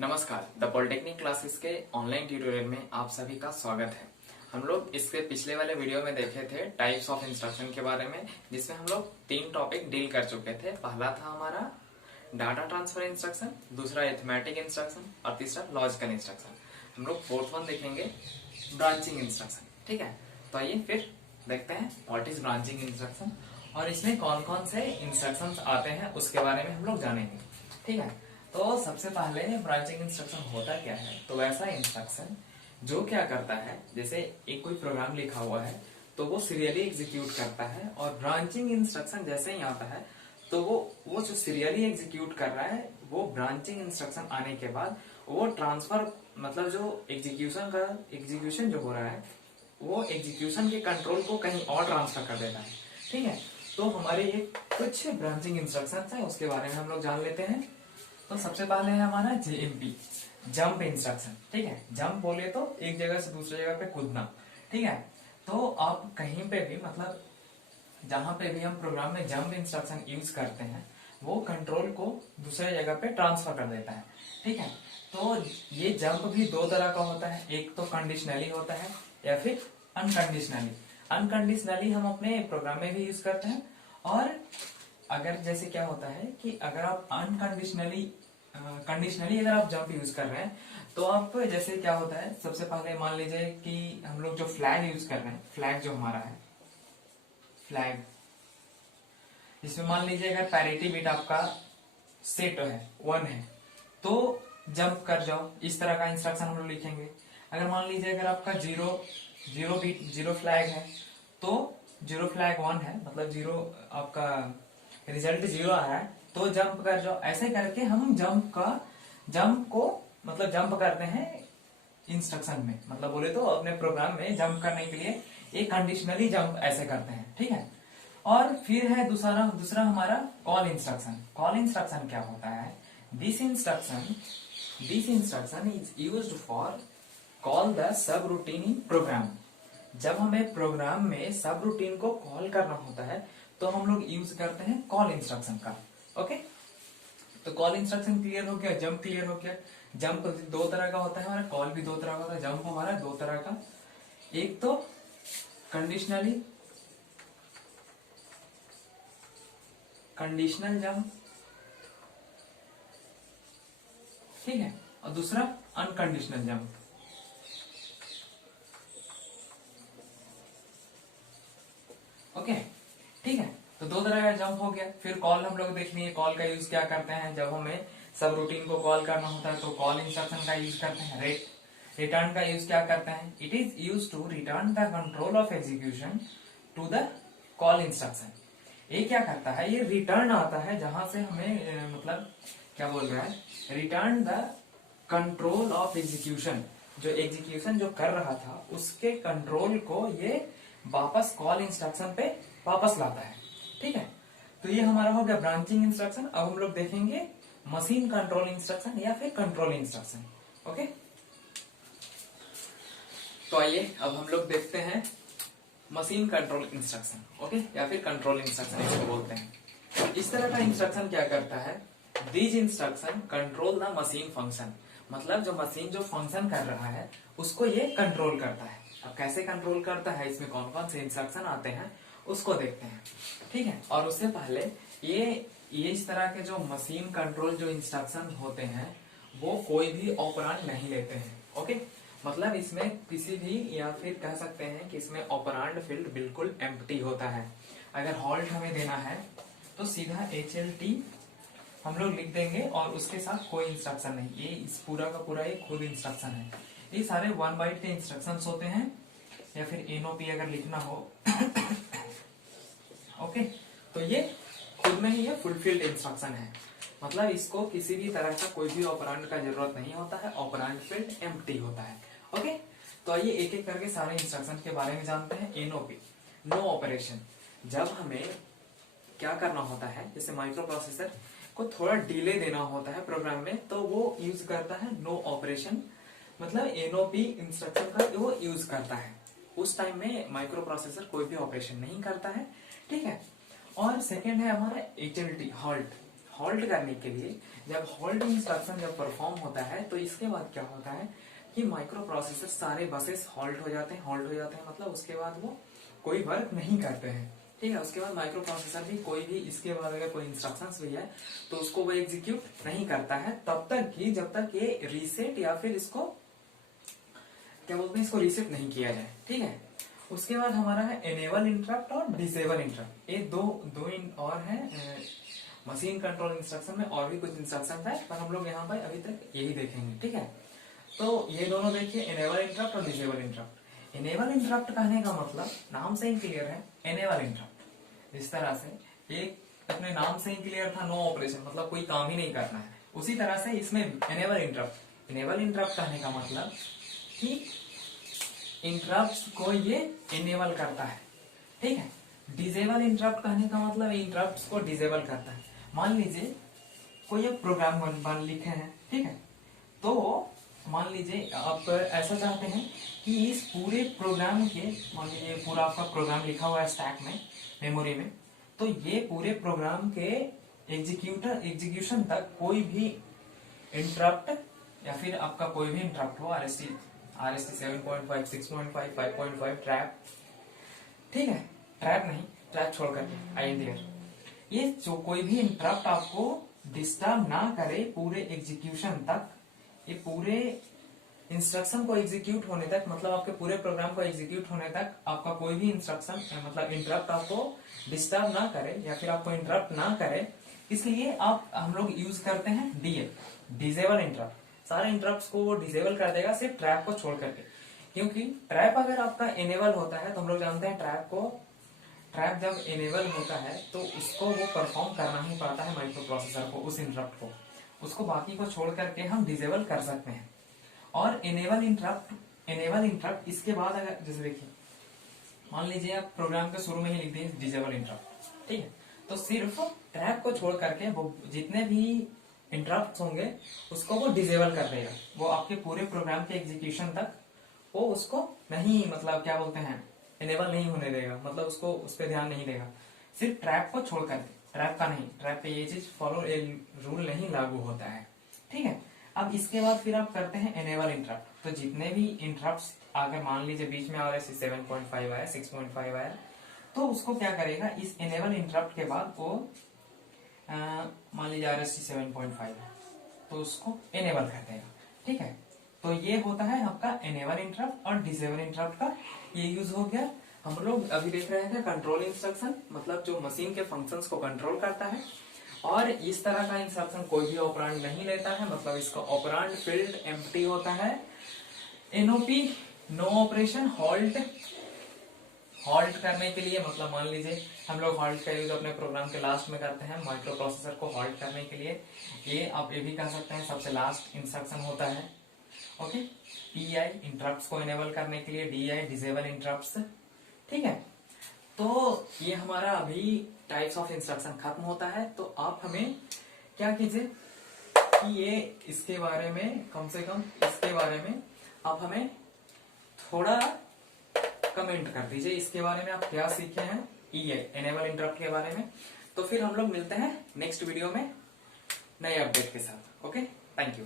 नमस्कार। The polytechnic classes के online tutorial में आप सभी का स्वागत है। हम लोग इसके पिछले वाले वीडियो में देखे थे टाइप्स ऑफ इंस्ट्रक्शन के बारे में, जिसमें हम लोग 3 टॉपिक डील कर चुके थे। पहला था हमारा डाटा ट्रांसफर इंस्ट्रक्शन, दूसरा अरिथमेटिक इंस्ट्रक्शन और तीसरा लॉजिकल इंस्ट्रक्शन। हम लोग फोर्थ वन देखेंगे ब्रांचिंग इंस्ट्रक्शन। ठीक है, तो आइए फिर देखते हैं व्हाट इज ब्रांचिंग इंस्ट्रक्शन और इसमें कौन कौन से इंस्ट्रक्शंस आते हैं उसके बारे में हम लोग जानेंगे। ठीक है, तो सबसे पहले ब्रांचिंग इंस्ट्रक्शन होता क्या है। तो वैसा इंस्ट्रक्शन जो क्या करता है, जैसे एक कोई प्रोग्राम लिखा हुआ है तो वो सीरियली एग्जीक्यूट करता है, और ब्रांचिंग इंस्ट्रक्शन जैसे ही आता है तो वो जो सीरियली एग्जीक्यूट कर रहा है वो ब्रांचिंग इंस्ट्रक्शन आने के बाद वो ट्रांसफर, मतलब जो एग्जीक्यूशन जो हो रहा है वो एग्जीक्यूशन के कंट्रोल को कहीं और ट्रांसफर कर देता है। ठीक है, तो हमारे ये कुछ ब्रांचिंग इंस्ट्रक्शंस हैं, उसके बारे में हम लोग जान लेते हैं। तो सबसे पहले है हमारा JMP, जंप इंस्ट्रक्शन। ठीक है, जंप बोले तो एक जगह से दूसरी जगह पे कूदना। ठीक है, तो आप कहीं पे भी, मतलब जहां पे भी हम प्रोग्राम में जंप इंस्ट्रक्शन यूज करते हैं वो कंट्रोल को दूसरे जगह पे ट्रांसफर कर देता है। ठीक है, तो ये जंप भी दो तरह का होता है, एक तो कंडीशनली होता है या फिर अनकंडीशनली। अनकंडीशनली हम अपने प्रोग्राम में भी यूज करते हैं, और अगर जैसे क्या होता है कि अगर आप कंडीशनली अगर आप जंप यूज कर रहे हैं तो आप, जैसे क्या होता है, सबसे पहले मान लीजिए कि हम लोग जो फ्लैग यूज कर रहे हैं, फ्लैग जो हमारा है, फ्लैग जिसमें मान लीजिए अगर पैरिटी बिट आपका सेट है 1 है तो जंप कर जाओ, इस तरह का इंस्ट्रक्शन हम लोग लिखेंगे। अगर मान लीजिए अगर आपका जीरो फ्लैग है तो जीरो फ्लैग 1 है, मतलब जीरो आपका रिजल्ट 0 आ रहा है तो जंप कर जाओ। ऐसे करके हम जंप को मतलब जंप करते हैं इंस्ट्रक्शन में, मतलब बोले तो अपने प्रोग्राम में जंप करने के लिए एक कंडीशनली जंप ऐसे करते हैं। ठीक है, और फिर है दूसरा हमारा कॉल इंस्ट्रक्शन। कॉल इंस्ट्रक्शन क्या होता है, this instruction is used for call the subroutine in program. जब हमें प्रोग्राम में सब रूटीन को कॉल करना होता है तो हम लोग यूज करते हैं कॉल इंस्ट्रक्शन का। ओके, तो कॉल इंस्ट्रक्शन क्लियर हो गया, जंप क्लियर हो गया। जंप दो तरह का होता है हमारा, कॉल भी दो तरह का होता है। जंप हमारा दो तरह का, एक तो कंडीशनल जंप, ठीक है, और दूसरा अनकंडीशनल जंप। ओके, ठीक है, तो दो तरह का जंप हो गया। फिर कॉल हम लोग देख लिए, कॉल का यूज क्या करते हैं, जब हमें सब रूटीन को कॉल करना होता है तो कॉल इंस्ट्रक्शन का यूज करते हैं। रिटर्न का यूज क्या करते हैं, it is use to return the control of execution to the call instruction. ये क्या करता है, ये रिटर्न आता है जहां से हमें मतलब क्या बोल रहा है, return the control of execution, जो एग्जीक्यूशन जो कर रहा था उसके कंट्रोल को ये वापस कॉल इंस्ट्रक्शन पे वापस लाता है। ठीक है, तो ये हमारा हो गया ब्रांचिंग इंस्ट्रक्शन। अब हम लोग देखेंगे मशीन कंट्रोल इंस्ट्रक्शन या फिर कंट्रोल इंस्ट्रक्शन। ओके, तो आइए अब हम लोग देखते हैं मशीन कंट्रोल इंस्ट्रक्शन। ओके, या फिर कंट्रोल इंस्ट्रक्शन इसको बोलते हैं। इस तरह का इंस्ट्रक्शन क्या करता है, this instruction control the machine function, मतलब जो मशीन जो फंक्शन कर रहा है उसको ये कंट्रोल करता है। अब कैसे कंट्रोल करता है, इसमें कौन कौन से इंस्ट्रक्शन आते हैं उसको देखते हैं। ठीक है, और उससे पहले ये इस तरह के जो मशीन कंट्रोल जो इंस्ट्रक्शन होते हैं वो कोई भी ऑपरेंड नहीं लेते हैं। ओके, मतलब इसमें किसी भी, या फिर कह सकते हैं कि इसमें ऑपरेंड फील्ड बिल्कुल एम्प्टी होता है। अगर हॉल्ट हमें देना है तो सीधा HLT हम लोग लिख देंगे और उसके साथ कोई इंस्ट्रक्शन नहीं। ये इस पूरा का पूरा एक खुद इंस्ट्रक्शन है। ये सारे 1 बाइट के इंस्ट्रक्शंस होते हैं, या फिर NOP अगर लिखना हो। ओके, तो ये खुद में ही ये फुलफिल्ड इंस्ट्रक्शन है, मतलब इसको किसी भी तरह का कोई भी ऑपरेंड का जरूरत नहीं होता है, ऑपरेंड फील्ड एम्प्टी होता है। ओके, तो आइए एक एक करके सारे इंस्ट्रक्शन के बारे में जानते हैं। NOP, नो ऑपरेशन, जब हमें क्या करना होता है, जैसे माइक्रो प्रोसेसर को थोड़ा डिले देना होता है प्रोग्राम में तो वो यूज करता है नो ऑपरेशन, मतलब NOP इंस्ट्रक्शन का वो यूज करता है। उस टाइम में माइक्रो प्रोसेसर कोई भी ऑपरेशन नहीं करता है। ठीक है, और सेकेंड है हमारा HLT, हॉल्ट। होल्ड करने के लिए जब होल्ड इंस्ट्रक्शन जब परफॉर्म होता है तो इसके बाद क्या होता है कि माइक्रो प्रोसेसर सारे बसेस होल्ड हो जाते हैं मतलब उसके बाद वो कोई वर्क नहीं करते हैं। ठीक है, उसके बाद माइक्रो प्रोसेसर भी कोई भी इसके बाद अगर कोई इंस्ट्रक्शंस भी है तो उसको वो एग्जीक्यूट नहीं करता है तब तक कि जब तक ये रीसेट या फिर इसको क्या बोलते हैं, इसको रीसेट नहीं किया जाए। ठीक है, उसके बाद हमारा है एनेबल इंटरप्ट और डिसेबल इंटरप्ट। ये और है मशीन कंट्रोल इंस्ट्रक्शन में और भी कुछ इंस्ट्रक्शन है पर हम लोग यहाँ पर अभी तक यही देखेंगे। ठीक है, तो ये दोनों देखिए, एनेबल इंटरप्ट और डिसेबल इंटरप्ट। एनेबल इंटरप्ट कहने का मतलब नाम से ही क्लियर है, एनेबल इंटरप्ट जिस तरह से एक अपने नाम से ही क्लियर था, नो ऑपरेशन मतलब कोई काम ही नहीं करना है, उसी तरह से इसमें एनेबल इंटरप्ट कहने का मतलब कि इंटरप्ट्स को ये इनेबल करता है। ठीक है, डिसेबल इंटरप्ट कहने का मतलब इंटरप्ट्स को डिसेबल करता है। मान लीजिए कोई एक प्रोग्राम बन लिखे हैं, ठीक है, तो मान लीजिए आप ऐसा चाहते हैं कि इस पूरे प्रोग्राम के, मान लीजिए पूरा आपका प्रोग्राम लिखा हुआ है स्टैक में, मेमोरी में, तो ये पूरे प्रोग्राम के एग्जीक्यूशन तक कोई भी इंटरप्ट या फिर आपका कोई भी इंटरप्ट हो, RST 7.5, 6.5, 5.5 ट्रैप, ठीक है, ट्रैप छोड़ करके INTR, ये जो कोई भी इंटरप्ट आपको डिस्टर्ब ना करे पूरे एग्जीक्यूशन तक, ये पूरे इंस्ट्रक्शन को एग्जीक्यूट होने तक, मतलब आपके पूरे प्रोग्राम को एग्जीक्यूट होने तक आपका कोई भी इंस्ट्रक्शन मतलब इंटरप्ट आपको डिस्टर्ब ना करे या फिर आपको इंटरप्ट ना करे, इसलिए हम लोग यूज करते हैं DL, डिसेबल इंटरप्ट। सारे इंटरप्ट्स को वो डिसेबल कर देगा सिर्फ ट्रैप को छोड़ करके, क्योंकि ट्रैप अगर आपका इनेबल होता है तो हम लोग जानते हैं ट्रैप जब इनेबल होता है तो उसको वो परफॉर्म करना ही पड़ता है माइक्रो प्रोसेसर को, उस इंटरप्ट को, उसको बाकी को छोड़ करके हम डिसेबल कर सकते हैं। और इनेबल इंटरप्ट इसके बाद अगर जैसे देखिए, मान लीजिए आप प्रोग्राम के शुरू में ही लिख दिए डिसेबल इंटरप्ट, ठीक है, तो सिर्फ ट्रैप को छोड़ करके वो जितने भी इंटरप्ट होंगे उसको वो डिसेबल कर देगा, वो आपके पूरे प्रोग्राम के एग्जीक्यूशन तक वो उसको नहीं, मतलब क्या बोलते हैं, इनेबल नहीं होने देगा, मतलब उसको उस पर ध्यान नहीं देगा, सिर्फ ट्रैप को छोड़ करके, ट्रैप का नहीं, ट्रैप पे ये चीज फॉलो रूल नहीं लागू होता है। ठीक है, अब इसके बाद फिर आप करते हैं एनेबल इंटरप्ट। तो जितने भी इंटरप्ट्स अगर मान लीजिए बीच में RST 7.5 आया, 6.5 आया, तो उसको क्या करेगा, इस एनेबल इंटरप्ट के बाद वो मान लीजिए RST 7.5 तो उसको एनेबल कर देगा। ठीक है, तो ये होता है आपका एनेबल इंटरप्ट और डिसेबल इंटरप्ट का ये यूज हो गया। हम लोग अभी देख रहे थे कंट्रोल इंस्ट्रक्शन, मतलब जो मशीन के फंक्शंस को कंट्रोल करता है, और इस तरह का इंस्ट्रक्शन कोई भी ऑपरेंड नहीं लेता है, मतलब इसका ऑपरेंड फील्ड एम्प्टी होता है। NOP, नो ऑपरेशन, हॉल्ट करने के लिए, मतलब मान लीजिए हम लोग हॉल्ट का यूज अपने प्रोग्राम के लास्ट में करते हैं माइक्रो प्रोसेसर को हॉल्ट करने के लिए, ये आप ये भी कह सकते हैं सबसे लास्ट इंस्ट्रक्शन होता है। ओके, PI इंटरप्ट्स को इनेबल करने के लिए, DI डिसेबल इंटरप्ट्स। ठीक है, तो ये हमारा अभी टाइप्स ऑफ इंस्ट्रक्शन खत्म होता है। तो आप हमें क्या कीजिए कि ये इसके बारे में कम से कम इसके बारे में आप हमें थोड़ा कमेंट कर दीजिए, इसके बारे में आप क्या सीखे हैं EI एनेबल इंटरप्ट के बारे में। तो फिर हम लोग मिलते हैं नेक्स्ट वीडियो में नए अपडेट के साथ। Okay, thank you.